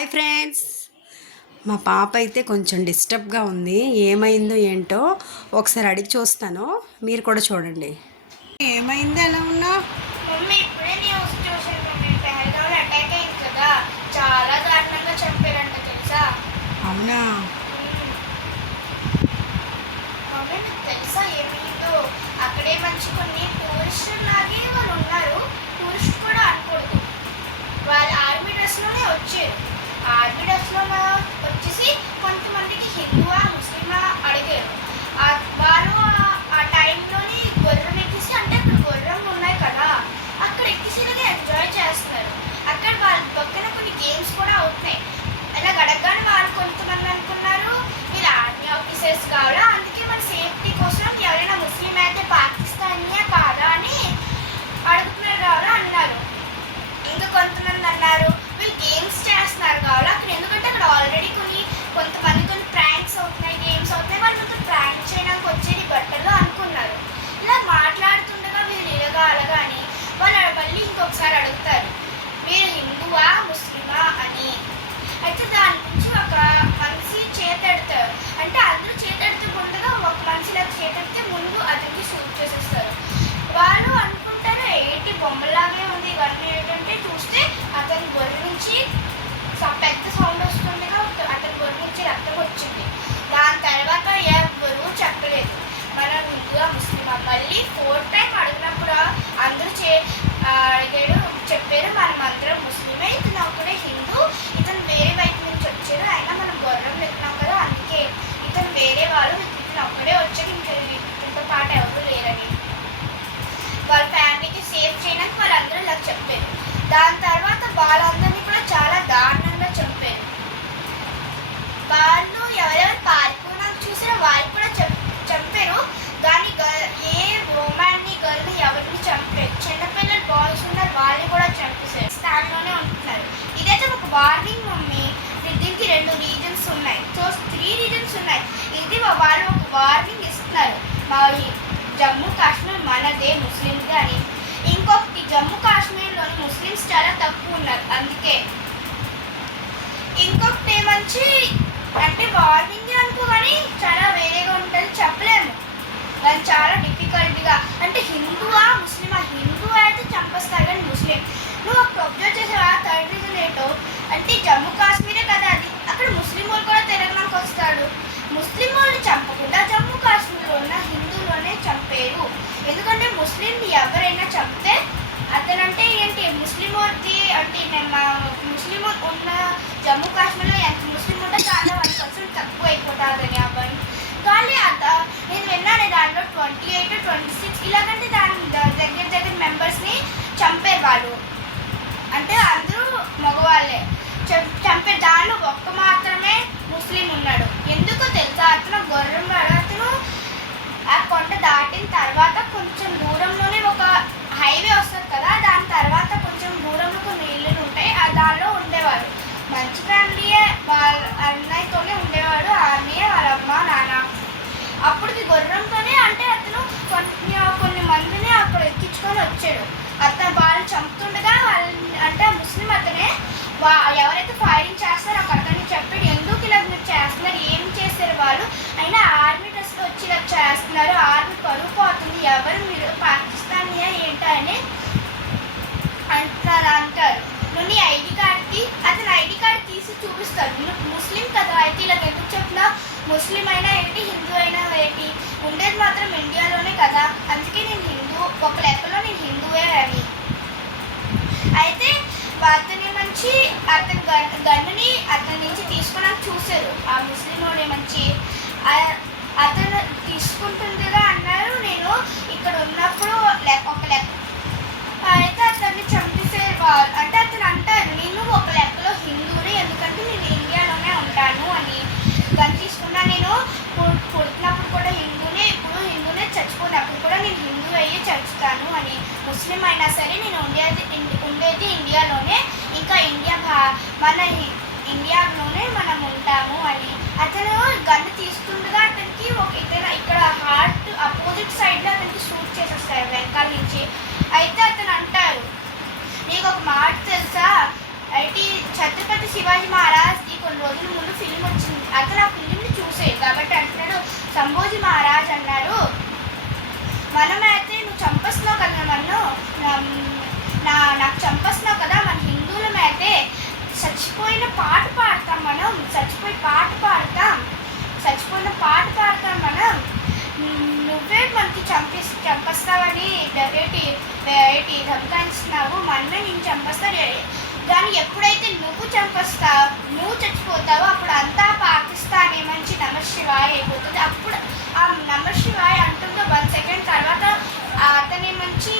Hi friends. మా పాప అయితే కొంచెం డిస్టర్బ్గా ఉంది. ఏమైందో ఏంటో ఒకసారి అడిగి చూస్తాను. మీరు కూడా చూడండి. ఏమైంది? ఎలా ఉన్నా అవునా? మమ్మీ మీకు తెలుసా ఏమైందో? అక్కడే మంచి కొన్ని టూరిస్టులు లాగే వాళ్ళు ఉన్నారు. టూరిస్ట్ కూడా అనకూడదు. వాళ్ళు ఆర్మీ డ్రెస్లోనే వచ్చారు. ఆర్మీ వచ్చేసి కొంతమందికి ఎక్కువ ముస్లిమా అడిగారు ఆ- వాళ్ళు ఆ- ఆ టైంలోని గుర్రం ఎక్కేసి అంటే అక్కడ గుర్రం ఉన్నాయి కదా అక్కడ ఎక్కేసి ఇలాగే ఎంజాయ్ చేస్తున్నారు అక్కడ వాళ్ళ పక్కన కొన్ని గేమ్స్ కూడా అవుతున్నాయి అలా గడగని వాళ్ళు కొంతమంది అనుకున్నారు వీళ్ళు ఆర్మీ ఆఫీసర్స్ కావాలా అందుకే మన సేఫ్టీ కోసం ఎవరైనా ముస్లిం అయితే పాకిస్తానీయే కాదా అని అడుగుతున్నారు కావాలా అన్నారు ఇంకా కొంతమంది అన్నారు వీళ్ళు గేమ్స్ చేస్తున్నారు కావాలి అక్కడ ఎందుకంటే అక్కడ ఆల్రెడీ కొన్ని కొంతమంది కొన్ని ప్రాంక్స్ అవుతున్నాయి గేమ్స్ అవుతున్నాయి వాళ్ళు కొంచెం ప్రాంక్ చేయడానికి వచ్చేది బట్టలు అనుకున్నారు ఇలా మాట్లాడుతుండగా వీళ్ళు ఇలాగా అలాగా అని వాళ్ళు మళ్ళీ ఇంకొకసారి అడుగుతారు మీరు హిందువా ముస్లిమా అని అయితే దాని నుంచి ఒక మనిషి చేతెడతారు అంటే అందరూ చేతెడితే ముందుగా ఒక మనిషి ఇలా చేతెడితే ముందు అతనికి షూట్ చేసేస్తారు వాళ్ళు అనుకుంటారు ఏంటి బొమ్మలాగే ఉంది ఇవన్నీ ఏంటంటే చూస్తే అతని బొర్ర నుంచి స- పెద్ద సౌండ్ వస్తుండగా ఒక- అతని బొర్ర నుంచి రక్తం వచ్చింది దాని తర్వాత ఎవరు చెప్పలేదు మనం హిందువా ముస్లిమా మళ్ళీ ఫోర్ టైం అడిగినప్పుడు అందరూ చే ఆ, అడిగాడు చెప్పారు మనం అందరం ముస్లిమే ఇతను ఒకడే హిందూ ఇతను వేరే వైపు నుంచి వచ్చారు అయినా మనం గొర్రెం వెళ్తున్నాం కదా అందుకే ఇతను వేరే వాళ్ళు ఇతను ఒక్కడే వచ్చాడు ఇంకా ఇతనితో పాటు ఎవరు లేరని వాళ్ళ ఫ్యామిలీకి సేఫ్ చేయడానికి వాళ్ళందరూ ఇలా చెప్పారు దాని తర్వాత వాళ్ళందరినీ కూడా చాలా దారుణంగా చంపారు వాళ్ళు ఎవరెవరు పారిపోయినా చూసారో వాళ్ళు కూడా చం- చంపారు కానీ గర్- ఏ రోమాన్ని గర్ల్ని ఎవరిని చంపారు చిన్నపిల్లలు బాయ్స్ ఉన్నారు వాళ్ళని కూడా చంపేశారు స్థానంలోనే ఉంటున్నారు ఇదైతే ఒక వార్నింగ్ మమ్మీ దీనికి రెండు రీజన్స్ ఉన్నాయి సో త్రీ రీజన్స్ ఉన్నాయి. ఇది వాళ్ళు ఒక వార్నింగ్ ఇస్తున్నారు. మా జమ్మూ కాశ్మీర్ మనదే ముస్లిందే అని. ఇంకొకటి జమ్మూ కాశ్మీర్లోని ముస్లిమ్స్ చాలా తక్కువ ఉన్నారు. అందుకే. ఇంకొకటి ఏమంచి అంటే వార్నింగ్ అనుకో కానీ చాలా వేరేగా ఉంటుంది. చెప్పలేము. దాని చాలా డిఫికల్ట్గా అంటే హిందూ ముస్లిమా హిందూ అయితే చంపేస్తారు కానీ ముస్లిం నువ్వు ఒక అబ్జర్వ్ చేసావా థర్డ్ రీజన్ ఏంటో అంటే జమ్మూ కాశ్మీరే కదా అది అక్కడ ముస్లిం వాళ్ళు కూడా తెలంగాణకు వస్తాడు ముస్లిం వాళ్ళని చంపకుండా జమ్మూ కాశ్మీర్లో ఉన్న హిందువులోనే చంపేరు ఎందుకంటే ముస్లిం ఎవరైనా చంపితే అతనంటే ఏంటి ముస్లిం వాళ్ళది అంటే నేను మా ముస్లిం ఉన్న జమ్మూ కాశ్మీర్లో ఎంత ముస్లిం ఉంటే చాలా వన్ పర్సెంట్ తక్కువ అయిపోతుందని అబ్బాయి కానీ అత నేను విన్నాను దాంట్లో ట్వంటీ ఎయిట్ ట్వంటీ సిక్స్ ఇలాగంటే దాని ద- దగ్గర దగ్గర మెంబర్స్ని చంపారు వాళ్ళు అంటే అందరూ మగవాళ్ళే చం- చంపే దానిలో ఒక్క మాత్రమే ముస్లిం ఉన్నాడు ఎందుకో తెలుసా? అతను గుర్రం వాడు. అతను ఆ కొండ దాటిన తర్వాత కొంచెం దూరంలోనే ఒక హైవే వస్తుంది కదా? దాని తర్వాత కొంచెం దూరంలో కొన్ని ఉంటాయి. ఆ దానిలో ఉండేవాడు. మంచి ఫ్యామిలీయే. వాళ్ళ అన్నయ్యతోనే ఉండేవాడు. ఆమె వాళ్ళ అమ్మ నాన్న. అప్పుడు గుర్రంతోనే అంటే అతను కొన్ని కొన్ని మందిని అక్కడ ఎక్కించుకొని వచ్చాడు. అతను వాళ్ళు చంపుతుండగా వాళ్ళని అంటే ఆ ముస్లిం అతనే వా ఎవరైతే ఫైరింగ్ చేస్తారో ఒక అతన్ని చెప్పాడు ఎందుకు ఇలా మీరు చేస్తున్నారు ఏం చేశారు వాళ్ళు అయినా ఆర్మీ డ్రెస్లో వచ్చి ఇలా చేస్తున్నారు ఆర్మీ పరుగు పోతుంది ఎవరు మీరు పాకిస్తానీయా ఏంటా అని అంటారు అంటారు నువ్వు నీ ఐడి కార్డ్కి అతని ఐడి కార్డ్ తీసి చూపిస్తాడు నువ్వు ముస్లిం కదా అయితే ఇలా ఎందుకు చెప్పినా ముస్లిం అయినా ఏంటి హిందూ అయినా ఏంటి? ఉండేది మాత్రం ఇండియాలోనే కదా. అందుకే నేను హిందూ ఒక లెక్కలో నేను హిందువే అని. అయితే అతని మంచి అతని గన్నుని అతని నుంచి తీసుకున్నాక చూశారు. ఆ ముస్లిం మంచి. అతను తీసుకు అన్నారు నేను ఇక్కడ ఉన్నప్పుడు లె- ఒక లెక్క అయితే అతన్ని చంపేసారు వాళ్ళు అంటే అతను అంటారు నేను ఒక లెక్కలో హిందూని ఎందుకంటే నేను ఇండియాలోనే ఉంటాను అని గన్ తీసుకున్నా నేను పు- పుట్టినప్పుడు కూడా హిందూనే ఇప్పుడు హిందూనే చచ్చిపోయినప్పుడు కూడా నేను హిందూ అయ్యి చచ్చుతాను అని ముస్లిం అయినా సరే నేను ఉండేది ఉండేది ఇండియాలోనే. ఇంకా ఇండియా భా మన ఇండియాలోనే మనం ఉంటాము అని. అతను గన్ను తీసుకుండగా అతనికి ఒక ఇక్కడ ఇక్కడ హార్ట్ అపోజిట్ సైడ్లో అతనికి షూట్ చేసేస్తారు వెనకాల నుంచి. అయితే అతను అంటారు నీకు ఒక మాట తెలుసా? అయితే ఛత్రపతి శివాజీ మహారాజ్ కొన్ని రోజుల ముందు ఫిల్మ్ వచ్చింది. అతను ఆ ఫిల్మ్ చూసే కాబట్టి అంటున్నాడు సంభోజి మహారాజ్ అన్నారు మనమైతే నువ్వు చంపేస్తున్నావు కదా నన్ను నా- నాకు చంపేస్తున్నావు కదా మన హిందువులమైతే చచ్చిపోయిన పాట పాడతాం మనం చచ్చిపోయి పాట పాడతాం చచ్చిపోయిన పాట పాడతాం మనం. నువ్వే మనకి చంపి చంపేస్తావని ఏటి ఏటి ధమకాయిస్తున్నావు మనమే నేను చంపేస్తా. కానీ ఎప్పుడైతే నువ్వు చంపేస్తావు నువ్వు చచ్చిపోతావో అప్పుడు అంతా పాకిస్తాన్ మంచి నమశివాయ్ అయిపోతుంది. అప్పుడు ఆ నమశివాయ్ అంటుందో వన్ సెకండ్ తర్వాత అతని మంచి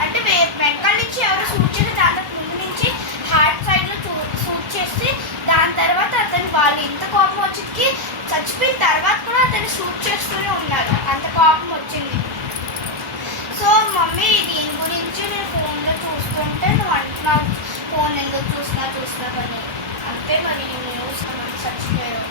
అంటే వే- వెనకాల నుంచి ఎవరు షూట్ చేసి దాంట్లో ముందు నుంచి హార్ట్ సైడ్లో చూ షూట్ చేసి దాని తర్వాత అతను వాళ్ళు ఇంత కోపం వచ్చికి చచ్చిపోయిన తర్వాత కూడా అతను షూట్ చేస్తూనే ఉన్నారు అంత కోపం వచ్చింది. సో మమ్మీ దీని గురించి నేను ఫోన్లో చూస్తుంటే నువ్వు అంటున్నావు. ఫోన్ ఎందుకు చూసినా చూసినా అని అంతే మరి న్యూస్ చచ్చిపోయారు